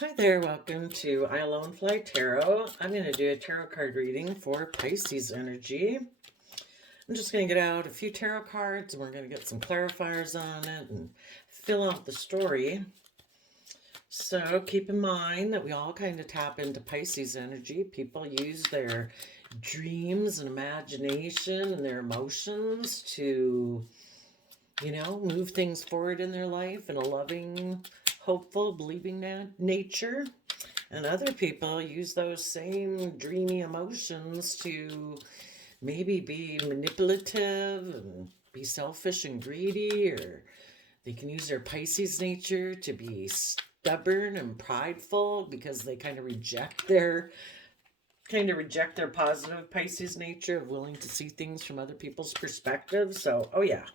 Hi there, welcome to I Alone Fly Tarot. I'm going to do a tarot card reading for Pisces energy. I'm just going to get out a few tarot cards and we're going to get some clarifiers on it and fill out the story. So keep in mind that we all kind of tap into Pisces energy. People use their dreams and imagination and their emotions to, move things forward in their life in a loving, hopeful, believing nature. And other people use those same dreamy emotions to maybe be manipulative and be selfish and greedy, or they can use their Pisces nature to be stubborn and prideful because they kind of reject their positive Pisces nature of willing to see things from other people's perspective. So, oh yeah,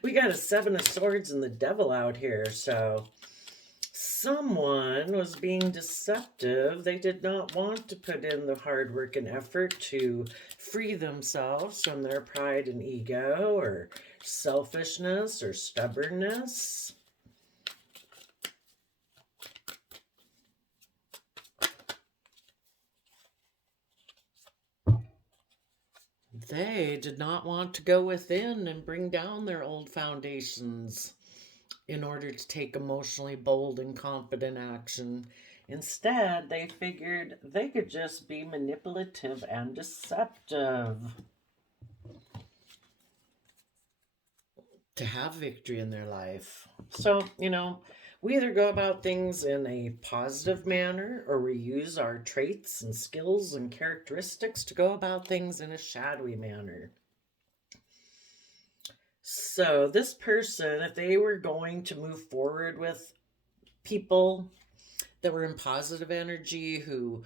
we got a Seven of Swords and the Devil out here. So someone was being deceptive. They did not want to put in the hard work and effort to free themselves from their pride and ego or selfishness or stubbornness. They did not want to go within and bring down their old foundations in order to take emotionally bold and confident action. Instead, they figured they could just be manipulative and deceptive to have victory in their life. So, we either go about things in a positive manner or we use our traits and skills and characteristics to go about things in a shadowy manner. So, this person, if they were going to move forward with people that were in positive energy, who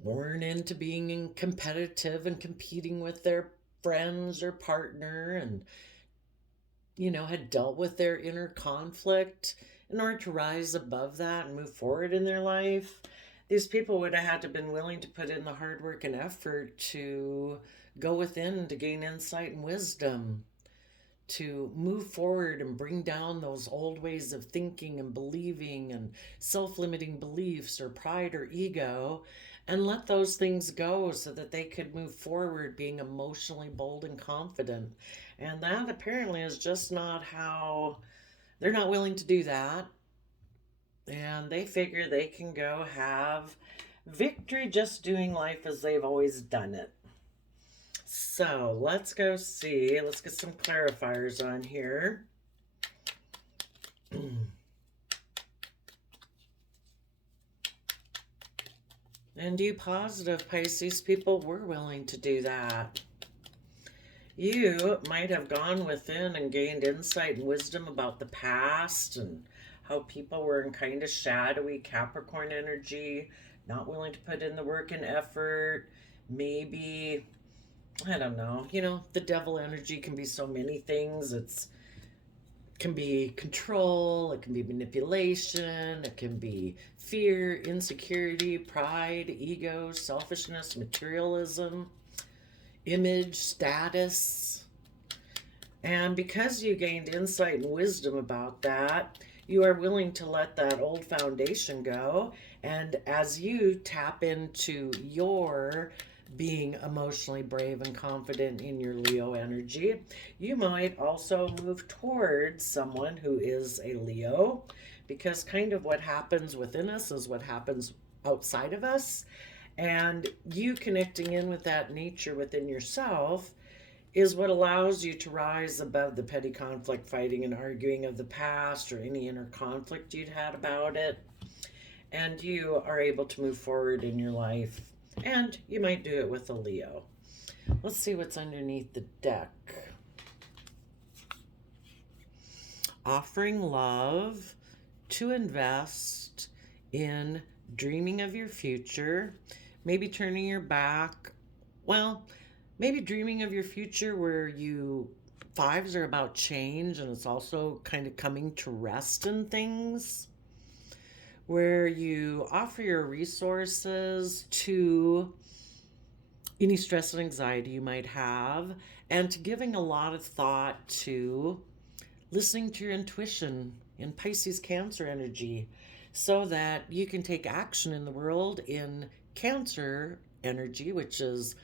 weren't into being competitive and competing with their friends or partner, and had dealt with their inner conflict in order to rise above that and move forward in their life, these people would have had to been willing to put in the hard work and effort to go within to gain insight and wisdom, to move forward and bring down those old ways of thinking and believing and self-limiting beliefs or pride or ego, and let those things go so that they could move forward being emotionally bold and confident. And that apparently is just not how, they're not willing to do that. And they figure they can go have victory just doing life as they've always done it. So let's go see. Let's get some clarifiers on here. And you positive Pisces people were willing to do that. You might have gone within and gained insight and wisdom about the past and how people were in kind of shadowy Capricorn energy, not willing to put in the work and effort. Maybe, I don't know, the devil energy can be so many things. It can be control, it can be manipulation, it can be fear, insecurity, pride, ego, selfishness, materialism, image, status. And because you gained insight and wisdom about that, you are willing to let that old foundation go. And as you tap into your being emotionally brave and confident in your Leo energy, you might also move towards someone who is a Leo, because kind of what happens within us is what happens outside of us. And you connecting in with that nature within yourself is what allows you to rise above the petty conflict, fighting, and arguing of the past or any inner conflict you'd had about it. And you are able to move forward in your life. And you might do it with a Leo. Let's see what's underneath the deck. Offering love to invest in dreaming of your future, maybe turning your back. Well, maybe dreaming of your future where fives are about change, and it's also kind of coming to rest in things, where you offer your resources to any stress and anxiety you might have, and to giving a lot of thought to listening to your intuition in Pisces Cancer energy, so that you can take action in the world in Cancer energy, which is,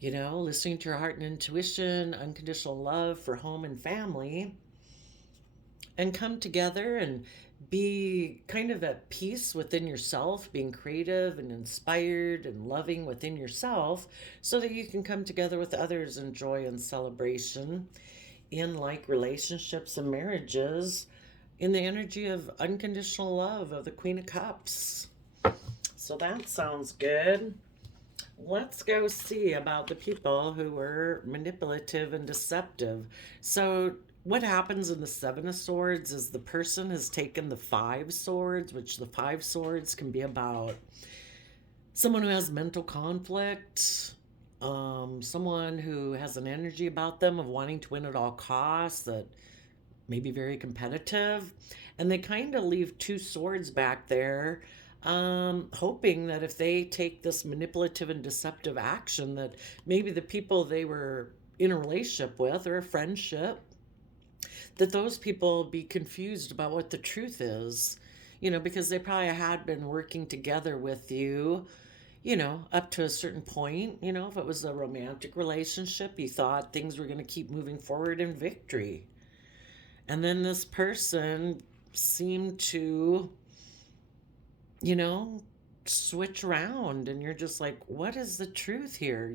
listening to your heart and intuition, unconditional love for home and family, and come together and be kind of at peace within yourself, being creative and inspired and loving within yourself, so that you can come together with others in joy and celebration in like relationships and marriages in the energy of unconditional love of the Queen of Cups. So that sounds good. Let's go see about the people who were manipulative and deceptive. So, what happens in the Seven of Swords is the person has taken the Five Swords, which the Five Swords can be about someone who has mental conflict, someone who has an energy about them of wanting to win at all costs, that may be very competitive. And they kind of leave two swords back there, hoping that if they take this manipulative and deceptive action, that maybe the people they were in a relationship with or a friendship, that those people be confused about what the truth is, because they probably had been working together with you, up to a certain point. If it was a romantic relationship, you thought things were going to keep moving forward in victory. And then this person seemed to, you know, switch around, and you're just like, what is the truth here?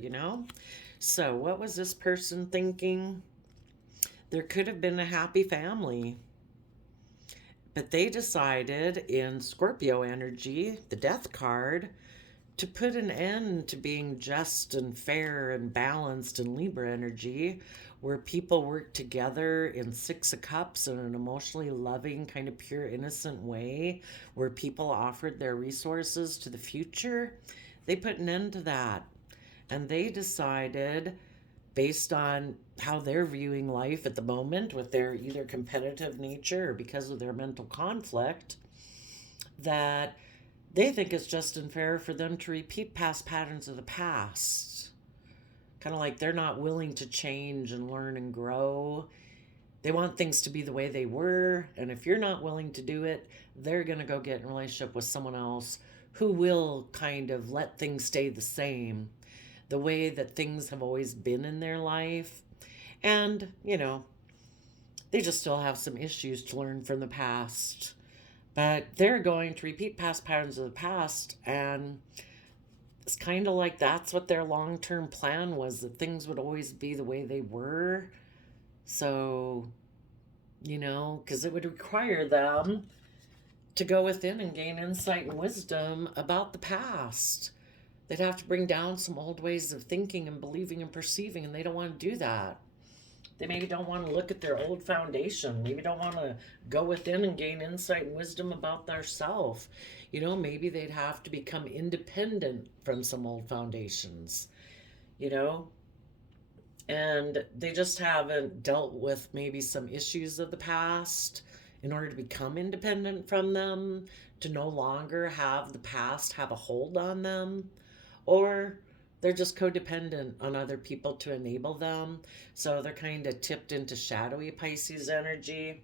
So, what was this person thinking? There could have been a happy family, but they decided in Scorpio energy, the death card, to put an end to being just and fair and balanced in Libra energy, where people work together in Six of Cups in an emotionally loving, kind of pure, innocent way, where people offered their resources to the future. They put an end to that. And they decided, based on how they're viewing life at the moment with their either competitive nature or because of their mental conflict, that they think it's just unfair for them to repeat past patterns of the past. Kind of like they're not willing to change and learn and grow. They want things to be the way they were. And if you're not willing to do it, they're going to go get in a relationship with someone else who will kind of let things stay the same, the way that things have always been in their life. And, they just still have some issues to learn from the past. But they're going to repeat past patterns of the past, and it's kind of like that's what their long-term plan was, that things would always be the way they were. So, because it would require them to go within and gain insight and wisdom about the past. They'd have to bring down some old ways of thinking and believing and perceiving, and they don't want to do that. They maybe don't want to look at their old foundation. Maybe don't want to go within and gain insight and wisdom about their self. Maybe they'd have to become independent from some old foundations, you know, and they just haven't dealt with maybe some issues of the past in order to become independent from them, to no longer have the past have a hold on them, or they're just codependent on other people to enable them. So they're kind of tipped into shadowy Pisces energy.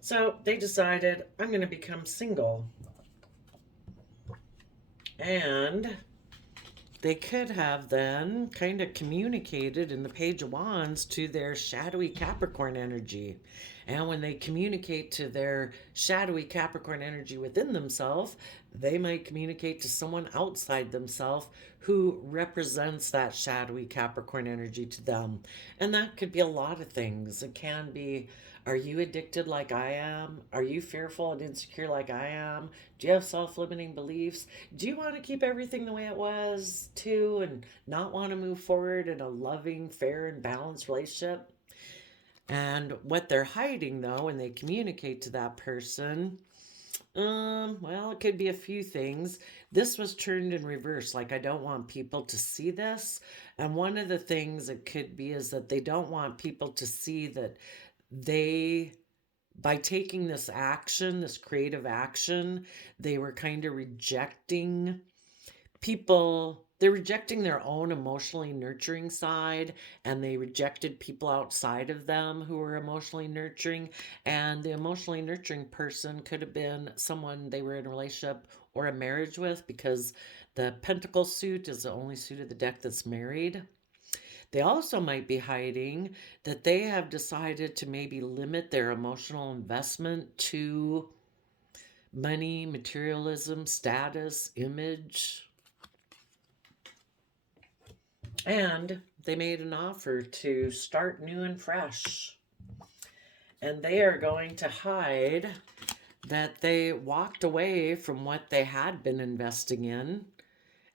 So they decided, I'm going to become single. And they could have then kind of communicated in the Page of Wands to their shadowy Capricorn energy. And when they communicate to their shadowy Capricorn energy within themselves, they might communicate to someone outside themselves who represents that shadowy Capricorn energy to them. And that could be a lot of things. It can be, are you addicted like I am? Are you fearful and insecure like I am? Do you have self-limiting beliefs? Do you want to keep everything the way it was too, and not want to move forward in a loving, fair, and balanced relationship? And what they're hiding, though, when they communicate to that person, well, it could be a few things. This was turned in reverse. Like, I don't want people to see this. And one of the things it could be is that they don't want people to see that they, by taking this action, this creative action, they were kind of rejecting people they're rejecting their own emotionally nurturing side, and they rejected people outside of them who were emotionally nurturing. And the emotionally nurturing person could have been someone they were in a relationship or a marriage with, because the Pentacle suit is the only suit of the deck that's married. They also might be hiding that they have decided to maybe limit their emotional investment to money, materialism, status, image. And they made an offer to start new and fresh. And they are going to hide that they walked away from what they had been investing in.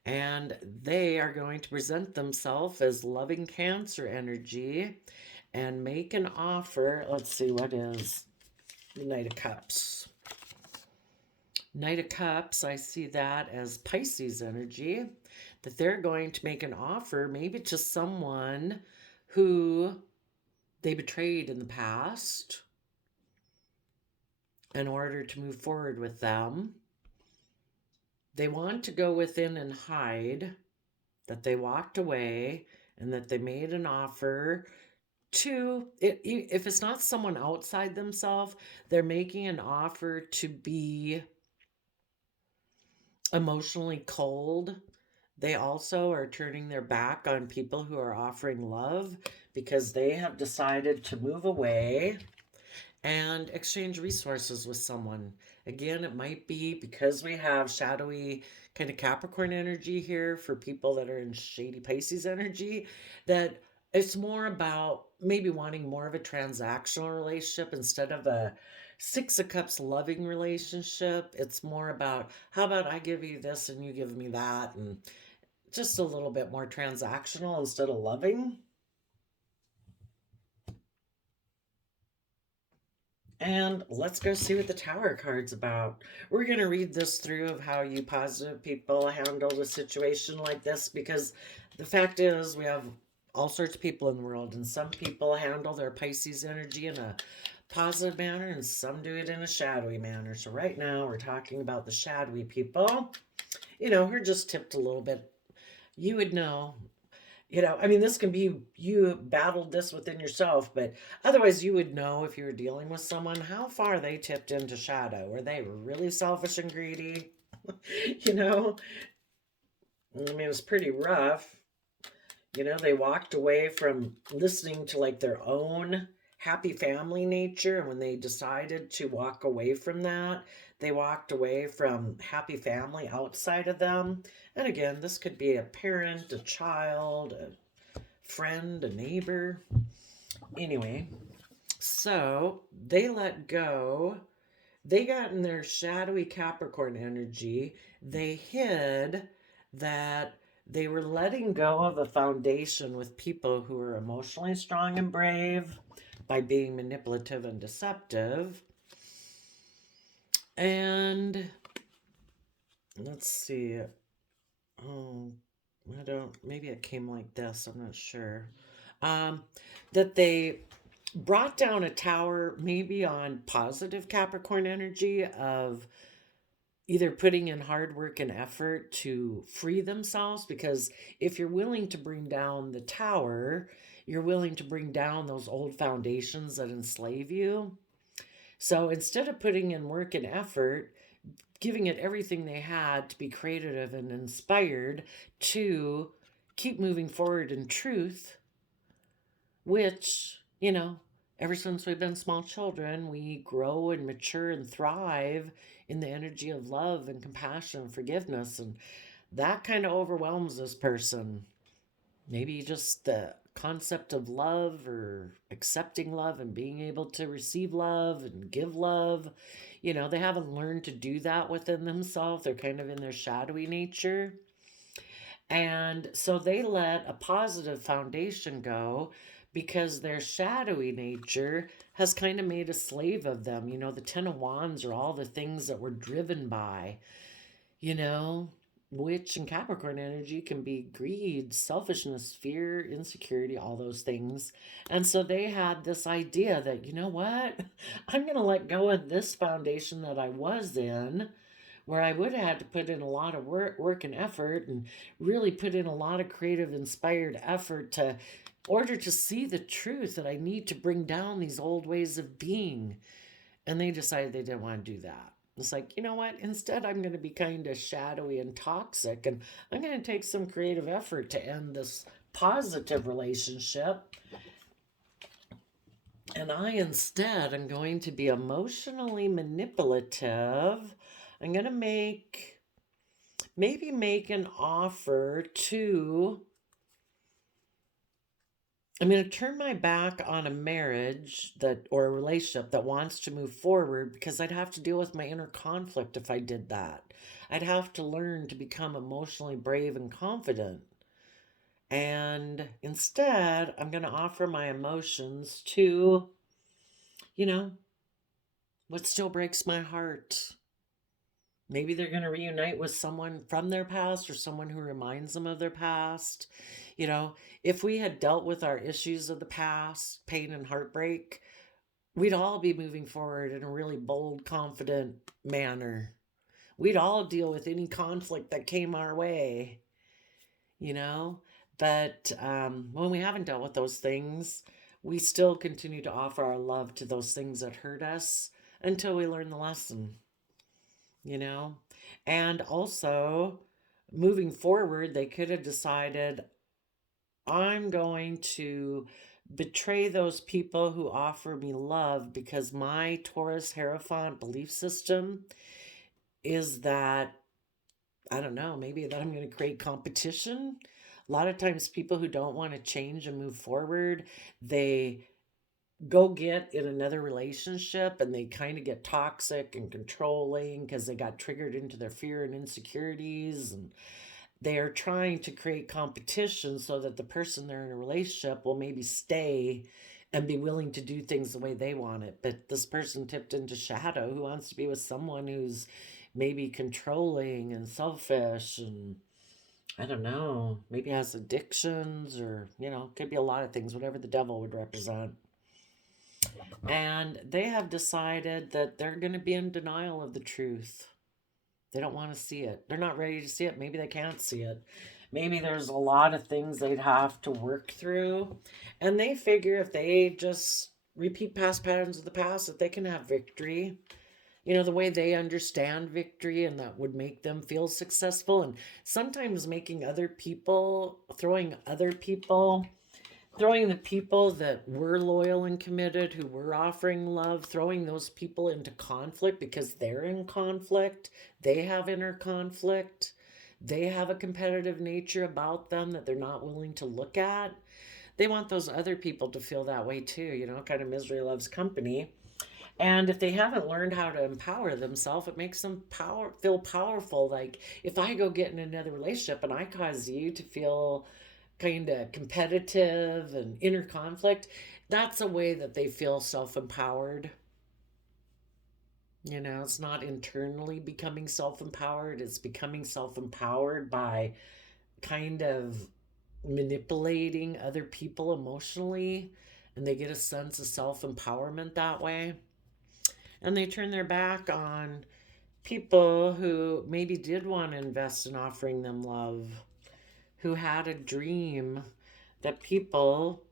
And they are going to present themselves as loving Cancer energy and make an offer. Let's see, what is the Knight of Cups? Knight of Cups, I see that as Pisces energy, that they're going to make an offer maybe to someone who they betrayed in the past in order to move forward with them. They want to go within and hide that they walked away and that they made an offer to it. If it's not someone outside themselves, they're making an offer to be emotionally cold. They also are turning their back on people who are offering love because they have decided to move away and exchange resources with someone. Again, it might be because we have shadowy kind of Capricorn energy here for people that are in shady Pisces energy, that it's more about maybe wanting more of a transactional relationship instead of a Six of Cups loving relationship. It's more about, how about I give you this and you give me that, and just a little bit more transactional instead of loving. And let's go see what the Tower card's about. We're going to read this through of how you positive people handle a situation like this, because the fact is we have all sorts of people in the world, and some people handle their Pisces energy in a positive manner and some do it in a shadowy manner. So right now we're talking about the shadowy people, who are just tipped a little bit. You would know. I mean, this can be you battled this within yourself, but otherwise, you would know if you were dealing with someone how far they tipped into shadow. Were they really selfish and greedy? you know, I mean, it's pretty rough. They walked away from listening to like their own happy family nature. And when they decided to walk away from that, they walked away from happy family outside of them. And again, this could be a parent, a child, a friend, a neighbor. Anyway, so they let go. They got in their shadowy Capricorn energy. They hid that they were letting go of a foundation with people who were emotionally strong and brave by being manipulative and deceptive. And let's see. Oh, maybe it came like this. I'm not sure. That they brought down a tower, maybe on positive Capricorn energy of either putting in hard work and effort to free themselves, because if you're willing to bring down the tower, you're willing to bring down those old foundations that enslave you. So instead of putting in work and effort, giving it everything they had to be creative and inspired to keep moving forward in truth, which, ever since we've been small children, we grow and mature and thrive in the energy of love and compassion and forgiveness. And that kind of overwhelms this person. Maybe just the concept of love or accepting love and being able to receive love and give love. They haven't learned to do that within themselves. They're kind of in their shadowy nature. And so they let a positive foundation go because their shadowy nature has kind of made a slave of them. The Ten of Wands are all the things that we're driven by, which in Capricorn energy can be greed, selfishness, fear, insecurity, all those things. And so they had this idea that, you know what? I'm going to let go of this foundation that I was in, where I would have had to put in a lot of work and effort and really put in a lot of creative, inspired effort to order to see the truth that I need to bring down these old ways of being. And they decided they didn't want to do that. It's like, you know what? Instead, I'm going to be kind of shadowy and toxic, and I'm going to take some creative effort to end this positive relationship. And I instead am going to be emotionally manipulative. I'm going to maybe make an offer to, I'm going to turn my back on a marriage that, or a relationship that wants to move forward, because I'd have to deal with my inner conflict if I did that. I'd have to learn to become emotionally brave and confident. And instead, I'm going to offer my emotions to, you know, what still breaks my heart. Maybe they're going to reunite with someone from their past or someone who reminds them of their past. You know, if we had dealt with our issues of the past, pain and heartbreak, we'd all be moving forward in a really bold, confident manner. We'd all deal with any conflict that came our way, you know? But when we haven't dealt with those things, we still continue to offer our love to those things that hurt us until we learn the lesson, you know? And also, moving forward, they could have decided, I'm going to betray those people who offer me love, because my Taurus Hierophant belief system is that, I don't know, maybe that I'm going to create competition. A lot of times, people who don't want to change and move forward, they go get in another relationship and they kind of get toxic and controlling because they got triggered into their fear and insecurities, and they are trying to create competition so that the person they're in a relationship will maybe stay and be willing to do things the way they want it. But this person tipped into shadow who wants to be with someone who's maybe controlling and selfish, and I don't know, maybe has addictions, or, you know, could be a lot of things, whatever the devil would represent. And they have decided that they're going to be in denial of the truth. They don't want to see it. They're not ready to see it. Maybe they can't see it. Maybe there's a lot of things they'd have to work through. And they figure if they just repeat past patterns of the past, that they can have victory. You know, the way they understand victory, and that would make them feel successful. And sometimes making other people, throwing the people that were loyal and committed, who were offering love, throwing those people into conflict because they're in conflict. They have inner conflict. They have a competitive nature about them that they're not willing to look at. They want those other people to feel that way too, you know, kind of misery loves company. And if they haven't learned how to empower themselves, it makes them feel powerful. Like, if I go get in another relationship and I cause you to feel kind of competitive and inner conflict, that's a way that they feel self-empowered. You know, it's not internally becoming self-empowered, it's becoming self-empowered by kind of manipulating other people emotionally, and they get a sense of self-empowerment that way. And they turn their back on people who maybe did want to invest in offering them love, who had a dream that people,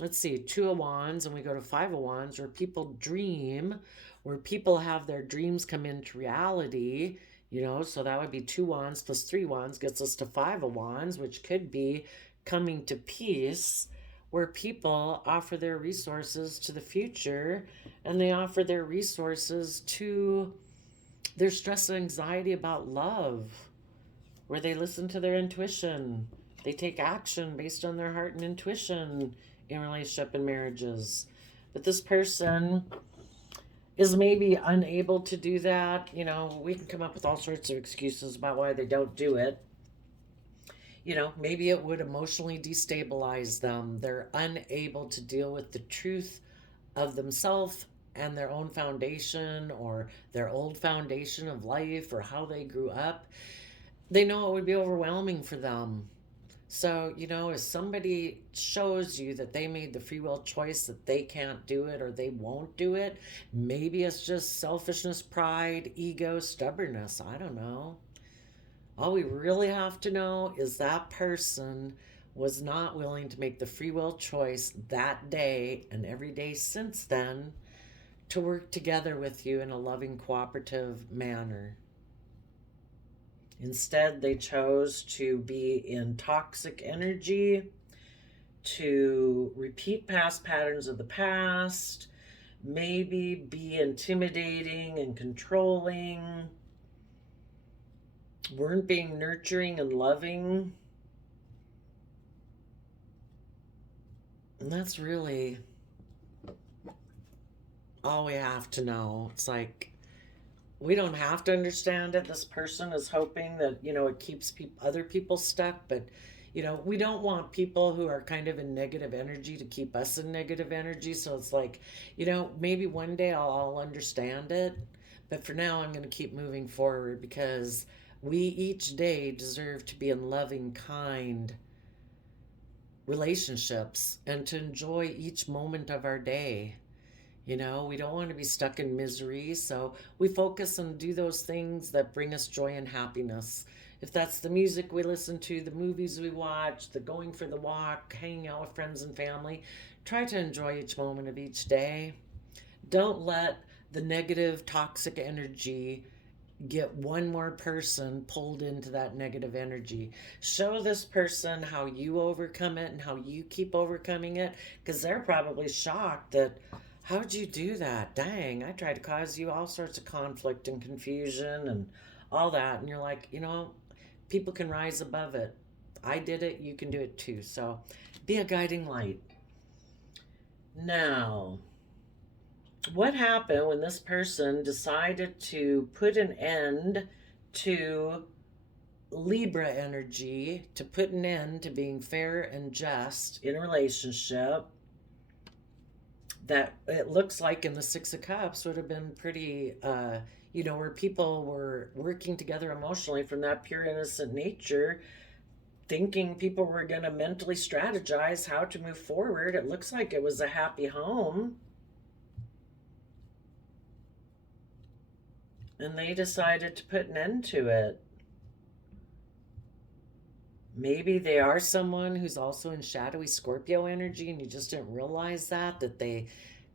let's see, Two of Wands, and we go to Five of Wands, where people dream, where people have their dreams come into reality, you know, so that would be Two Wands plus Three Wands gets us to Five of Wands, which could be coming to peace, where people offer their resources to the future, and they offer their resources to their stress and anxiety about love, where they listen to their intuition. They take action based on their heart and intuition in relationship and marriages. But this person is maybe unable to do that. You know, we can come up with all sorts of excuses about why they don't do it. You know, maybe it would emotionally destabilize them. They're unable to deal with the truth of themselves and their own foundation, or their old foundation of life, or how they grew up. They know it would be overwhelming for them. So, if somebody shows you that they made the free will choice that they can't do it or they won't do it, maybe it's just selfishness, pride, ego, stubbornness. I don't know. All we really have to know is that person was not willing to make the free will choice that day and every day since then to work together with you in a loving, cooperative manner. Instead, they chose to be in toxic energy, to repeat past patterns of the past, maybe be intimidating and controlling, weren't being nurturing and loving. And that's really all we have to know. It's like, we don't have to understand it. This person is hoping that, it keeps other people stuck, but, we don't want people who are kind of in negative energy to keep us in negative energy. So it's like, maybe one day I'll understand it, but for now I'm going to keep moving forward because we each day deserve to be in loving, kind relationships and to enjoy each moment of our day. We don't want to be stuck in misery, so we focus and do those things that bring us joy and happiness. If that's the music we listen to, the movies we watch, the going for the walk, hanging out with friends and family, try to enjoy each moment of each day. Don't let the negative, toxic energy get one more person pulled into that negative energy. Show this person how you overcome it and how you keep overcoming it, because they're probably shocked that, how'd you do that? Dang, I tried to cause you all sorts of conflict and confusion and all that. And you're like, people can rise above it. I did it, you can do it too. So be a guiding light. Now, what happened when this person decided to put an end to Libra energy, to put an end to being fair and just in a relationship that it looks like in the Six of Cups would have been pretty, where people were working together emotionally from that pure innocent nature, thinking people were going to mentally strategize how to move forward. It looks like it was a happy home. And they decided to put an end to it. Maybe they are someone who's also in shadowy Scorpio energy and you just didn't realize that they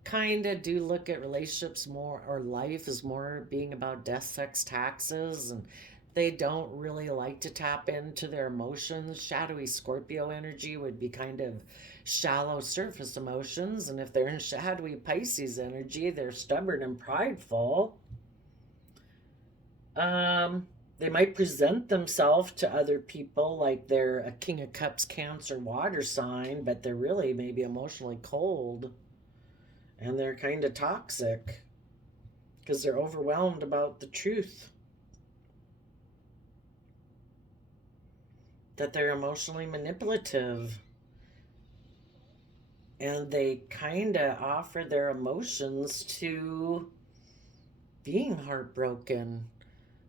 kind of do look at relationships more, or life as more being about death, sex, taxes, and they don't really like to tap into their emotions. Shadowy Scorpio energy would be kind of shallow surface emotions, and if they're in shadowy Pisces energy, they're stubborn and prideful. They might present themselves to other people like they're a King of Cups Cancer water sign, but they're really maybe emotionally cold and they're kind of toxic because they're overwhelmed about the truth that they're emotionally manipulative, and they kind of offer their emotions to being heartbroken.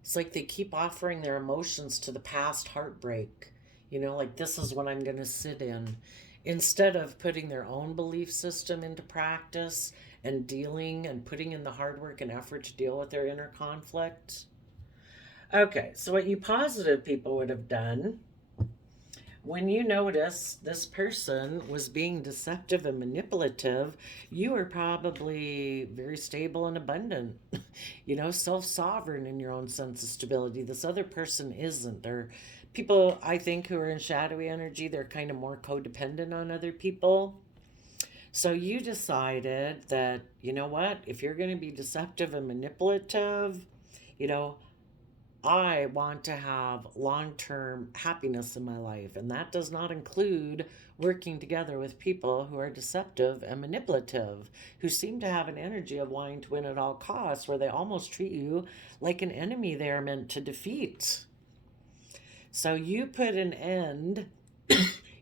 It's like they keep offering their emotions to the past heartbreak. Like, this is what I'm going to sit in. Instead of putting their own belief system into practice and dealing and putting in the hard work and effort to deal with their inner conflict. Okay, so what you positive people would have done, when you notice this person was being deceptive and manipulative, you are probably very stable and abundant, self-sovereign in your own sense of stability. This other person isn't. They're people, I think, who are in shadowy energy, they're kind of more codependent on other people. So you decided that, what, if you're going to be deceptive and manipulative, I want to have long-term happiness in my life, and that does not include working together with people who are deceptive and manipulative, who seem to have an energy of wanting to win at all costs, where they almost treat you like an enemy they are meant to defeat. So you put an end,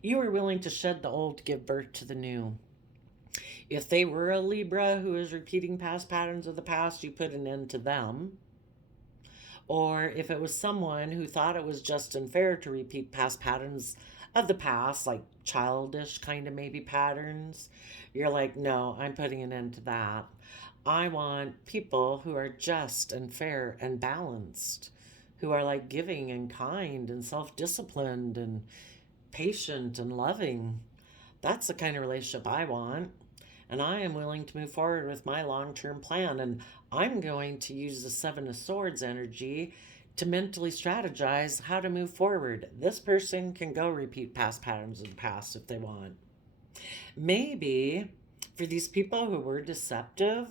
you were willing to shed the old to give birth to the new. If they were a Libra who is repeating past patterns of the past, you put an end to them. Or if it was someone who thought it was just and fair to repeat past patterns of the past, like childish kind of maybe patterns. You're like, no, I'm putting an end to that. I want people who are just and fair and balanced, who are like giving and kind and self disciplined and patient and loving. That's the kind of relationship I want. And I am willing to move forward with my long term plan. And I'm going to use the Seven of Swords energy to mentally strategize how to move forward. This person can go repeat past patterns of the past if they want. Maybe for these people who were deceptive,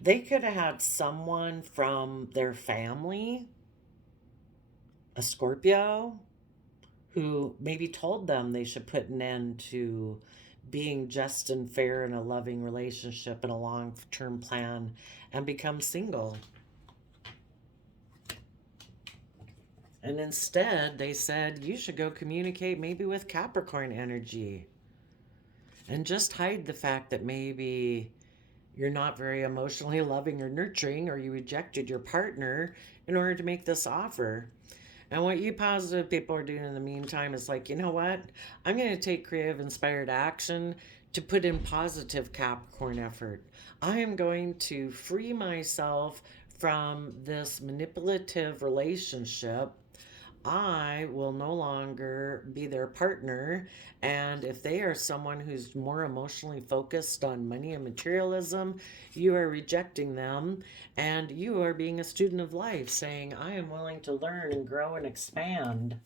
they could have had someone from their family, a Scorpio, who maybe told them they should put an end to being just and fair in a loving relationship and a long term plan and become single. And instead, they said, you should go communicate maybe with Capricorn energy and just hide the fact that maybe you're not very emotionally loving or nurturing, or you rejected your partner in order to make this offer. And what you positive people are doing in the meantime is like, you know what? I'm going to take creative, inspired action to put in positive Capricorn effort. I am going to free myself from this manipulative relationship. I will no longer be their partner. And if they are someone who's more emotionally focused on money and materialism, you are rejecting them and you are being a student of life, saying, I am willing to learn and grow and expand.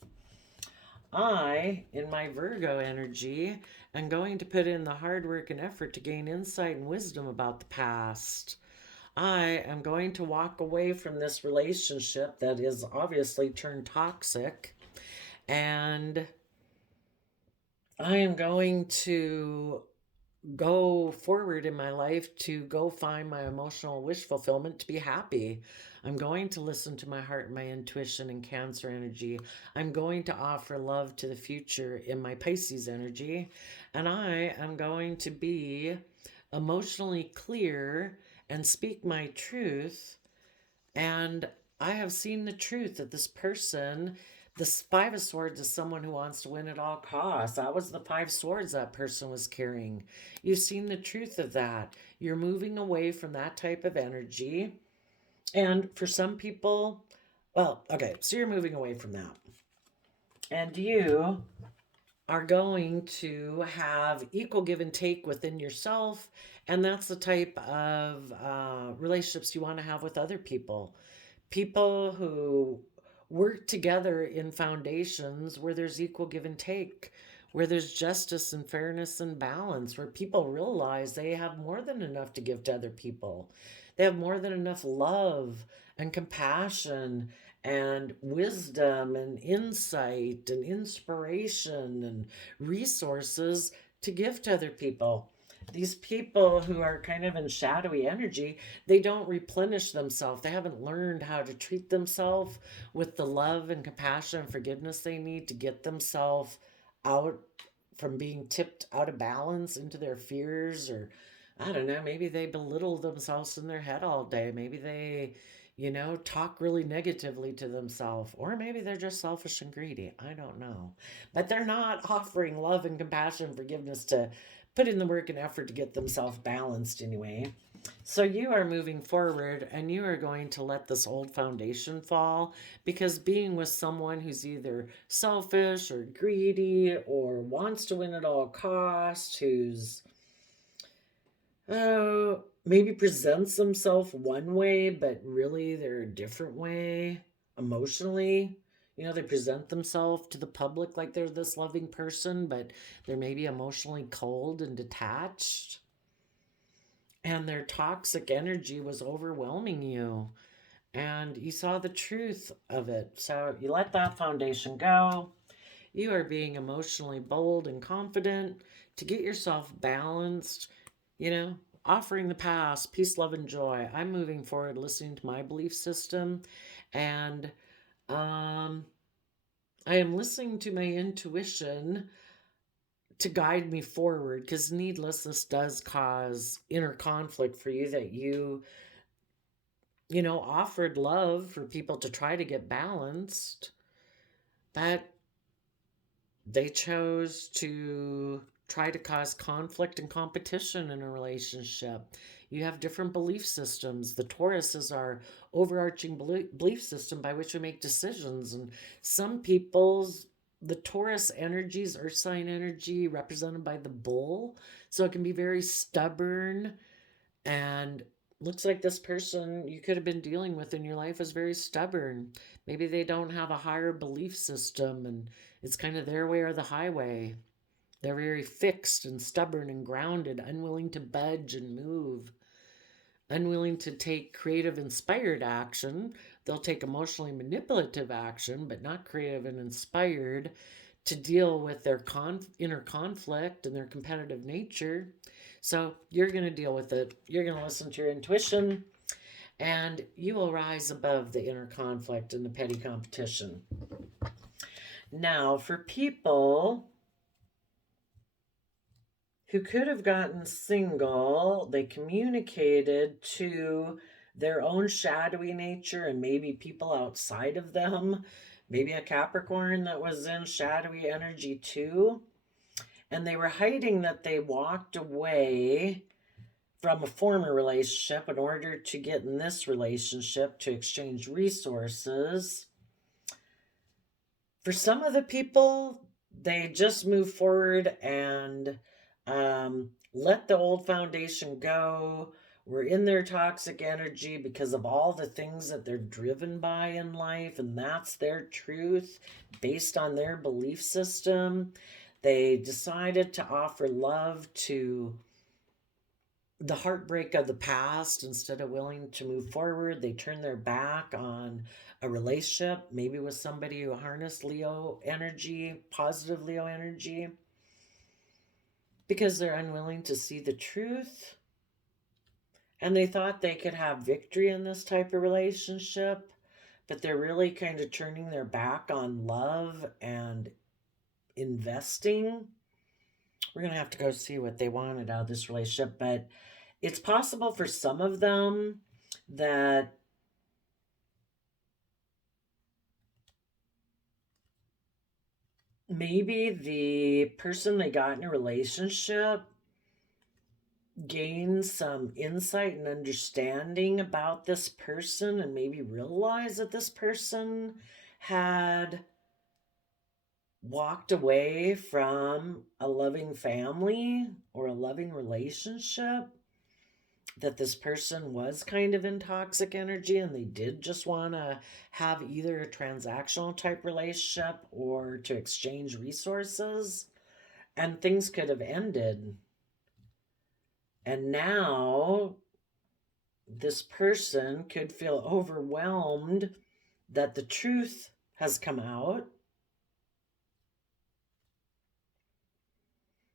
I, in my Virgo energy, am going to put in the hard work and effort to gain insight and wisdom about the past. I am going to walk away from this relationship that is obviously turned toxic, and I am going to go forward in my life to go find my emotional wish fulfillment to be happy. I'm going to listen to my heart and my intuition and Cancer energy. I'm going to offer love to the future in my Pisces energy. And I am going to be emotionally clear and speak my truth. And I have seen the truth that this person, this Five of Swords, is someone who wants to win at all costs. That was the Five Swords that person was carrying. You've seen the truth of that. You're moving away from that type of energy. And for some people, well, okay, so you're moving away from that. And you are going to have equal give and take within yourself. And that's the type of relationships you want to have with other people. People who work together in foundations where there's equal give and take, where there's justice and fairness and balance, where people realize they have more than enough to give to other people. They have more than enough love and compassion and wisdom and insight and inspiration and resources to give to other people. These people who are kind of in shadowy energy, they don't replenish themselves. They haven't learned how to treat themselves with the love and compassion and forgiveness they need to get themselves out from being tipped out of balance into their fears. Or I don't know, maybe they belittle themselves in their head all day. Maybe they, talk really negatively to themselves. Or maybe they're just selfish and greedy. I don't know. But they're not offering love and compassion and forgiveness to put in the work and effort to get themselves balanced anyway. So you are moving forward and you are going to let this old foundation fall, because being with someone who's either selfish or greedy or wants to win at all costs, who's maybe presents themselves one way, but really they're a different way emotionally. They present themselves to the public like they're this loving person, but they're maybe emotionally cold and detached. And their toxic energy was overwhelming you. And you saw the truth of it. So you let that foundation go. You are being emotionally bold and confident to get yourself balanced, offering the past, peace, love, and joy. I'm moving forward, listening to my belief system. And I am listening to my intuition to guide me forward, because needlessness does cause inner conflict for you, that offered love for people to try to get balanced, but They chose to try to cause conflict and competition in a relationship. You have different belief systems. The Taurus is our overarching belief system by which we make decisions. And some people's, the Taurus energy is earth sign energy represented by the bull. So it can be very stubborn, and looks like this person you could have been dealing with in your life is very stubborn. Maybe they don't have a higher belief system and it's kind of their way or the highway. They're very fixed and stubborn and grounded, unwilling to budge and move, unwilling to take creative, inspired action. They'll take emotionally manipulative action, but not creative and inspired to deal with their inner conflict and their competitive nature. So you're going to deal with it. You're going to listen to your intuition, and you will rise above the inner conflict and the petty competition. Now, for people who could have gotten single, they communicated to their own shadowy nature and maybe people outside of them, maybe a Capricorn that was in shadowy energy too. And they were hiding that they walked away from a former relationship in order to get in this relationship to exchange resources. For some of the people, they just move forward and let the old foundation go. We're in their toxic energy because of all the things that they're driven by in life, and that's their truth based on their belief system. They decided to offer love to the heartbreak of the past instead of willing to move forward. They turned their back on a relationship, maybe with somebody who harnessed Leo energy, positive Leo energy, because they're unwilling to see the truth. And they thought they could have victory in this type of relationship, but they're really kind of turning their back on love and investing. We're going to have to go see what they wanted out of this relationship, but it's possible for some of them that maybe the person they got in a relationship gained some insight and understanding about this person and maybe realized that this person had walked away from a loving family or a loving relationship, that this person was kind of in toxic energy and they did just want to have either a transactional type relationship or to exchange resources, and things could have ended. And now this person could feel overwhelmed that the truth has come out.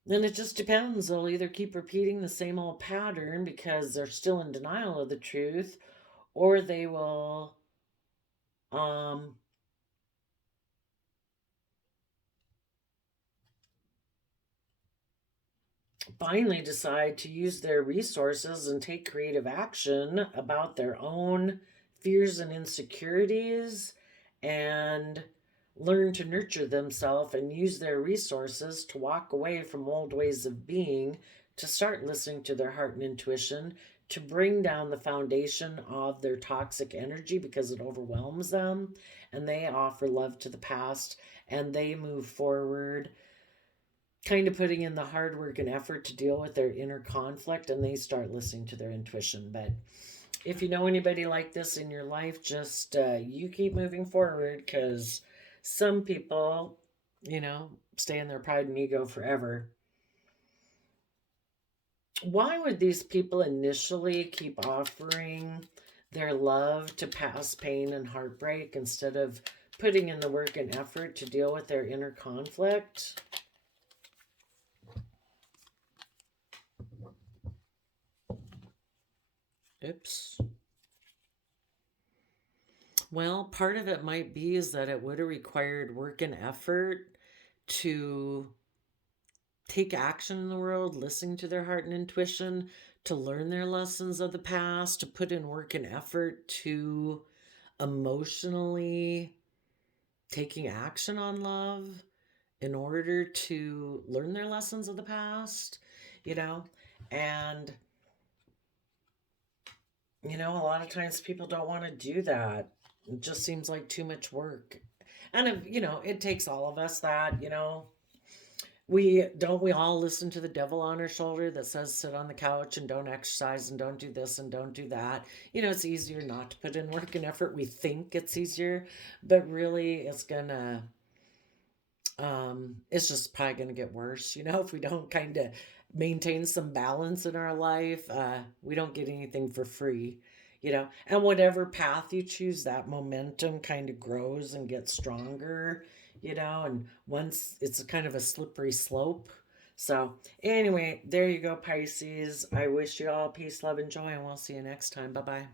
Then it just depends. They'll either keep repeating the same old pattern because they're still in denial of the truth, or they will finally decide to use their resources and take creative action about their own fears and insecurities and learn to nurture themselves and use their resources to walk away from old ways of being, to start listening to their heart and intuition, to bring down the foundation of their toxic energy because it overwhelms them, and they offer love to the past and they move forward, kind of putting in the hard work and effort to deal with their inner conflict, and they start listening to their intuition. But if you know anybody like this in your life, just you keep moving forward, because some people, stay in their pride and ego forever. Why would these people initially keep offering their love to past pain and heartbreak instead of putting in the work and effort to deal with their inner conflict? Oops. Well, part of it might be is that it would have required work and effort to take action in the world, listening to their heart and intuition, to learn their lessons of the past, to put in work and effort to emotionally taking action on love, in order to learn their lessons of the past, and, a lot of times people don't want to do that. It just seems like too much work. And, it takes all of us that, we all listen to the devil on our shoulder that says sit on the couch and don't exercise and don't do this and don't do that. It's easier not to put in work and effort. We think it's easier, but really it's just probably gonna get worse, if we don't kind of maintain some balance in our life. We don't get anything for free, and whatever path you choose, that momentum kind of grows and gets stronger, and once it's a kind of a slippery slope. So anyway, there you go, Pisces. I wish you all peace, love, and joy, and we'll see you next time. Bye bye.